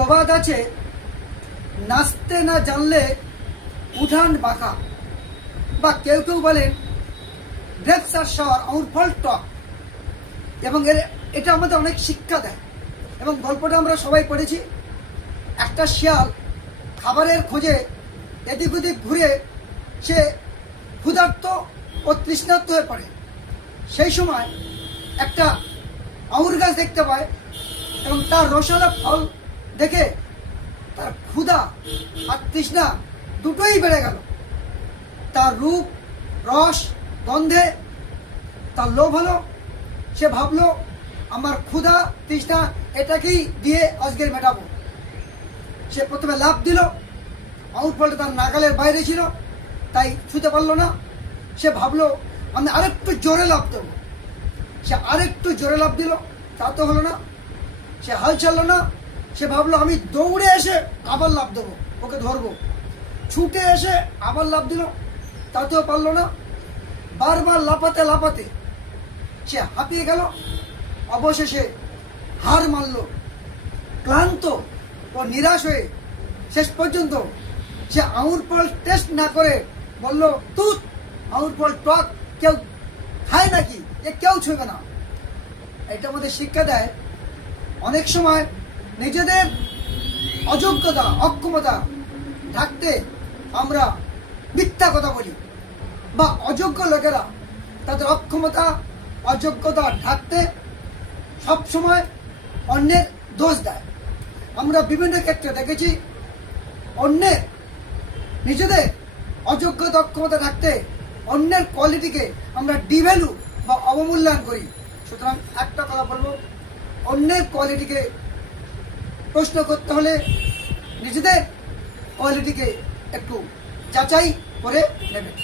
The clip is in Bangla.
প্রবাদ আছে, নাচতে না জানলে উঠান বাঁকা, বা কেউ কেউ বলেন গ্রেপস আর সাওয়ার, আঙুর ফল টক। এবং এটা আমাদের অনেক শিক্ষা দেয়। এবং গল্পটা আমরা সবাই পড়েছি। একটা শিয়াল খাবারের খোঁজে এদিক ওদিক ঘুরে সে ক্ষুধার্ত ও তৃষ্ণার্ত হয়ে পড়ে। সেই সময় একটা আঙুর গাছ দেখতে পায় এবং তার রসালো ফল দেখে তার ক্ষুধা আর তৃষ্ণা দুটোই বেড়ে গেল। তার রূপ, রস, গন্ধে তার লোভ হলো। সে ভাবলো আমার ক্ষুধা তৃষ্ণা এটাকেই দিয়ে আজকে মেটাবো। সে প্রথমে লাফ দিল, আঙুর ফলটা তার নাগালের বাইরে ছিল, তাই ছুঁতে পারলো না। সে ভাবলো আমি আরেকটু জোরে লাফ দেবো। সে আরেকটু জোরে লাফ দিল, তা তো হলো না। সে হাল ছাড়লো না। সে ভাবলো আমি দৌড়ে এসে আবার লাফ দেবো, ওকে ধরবো। ছুটে এসে আবার লাফ দিল, তাতেও পারলো না। বারবার লাফাতে লাফাতে সে হাঁপিয়ে গেল। অবশেষে হার মানল। ক্লান্ত ও নিরাশ হয়ে শেষ পর্যন্ত সে আঙুর ফল টেস্ট না করে বলল, তুত, আঙুর ফল টক, কেউ খায় নাকি, এ কেউ ছুঁবে না। এটা আমাদের শিক্ষা দেয়, অনেক সময় নিজেদের অযোগ্যতা, অক্ষমতা ঢাকতে আমরা মিথ্যা কথা বলি, বা অযোগ্য লোকেরা তাদের অক্ষমতা, অযোগ্যতা ঢাকতে সবসময় অন্যের দোষ দেয়। আমরা বিভিন্ন ক্ষেত্রে দেখেছি অন্যের নিজেদের অযোগ্যতা, অক্ষমতা ঢাকতে অন্যের কোয়ালিটিকে আমরা ডিভ্যালু বা অবমূল্যায়ন করি। সুতরাং একটা কথা বলবো, অন্যের কোয়ালিটিকে প্রশ্ন করতে হলে নিজেদের কোয়ালিটিকে একটু যাচাই করে নেবেন।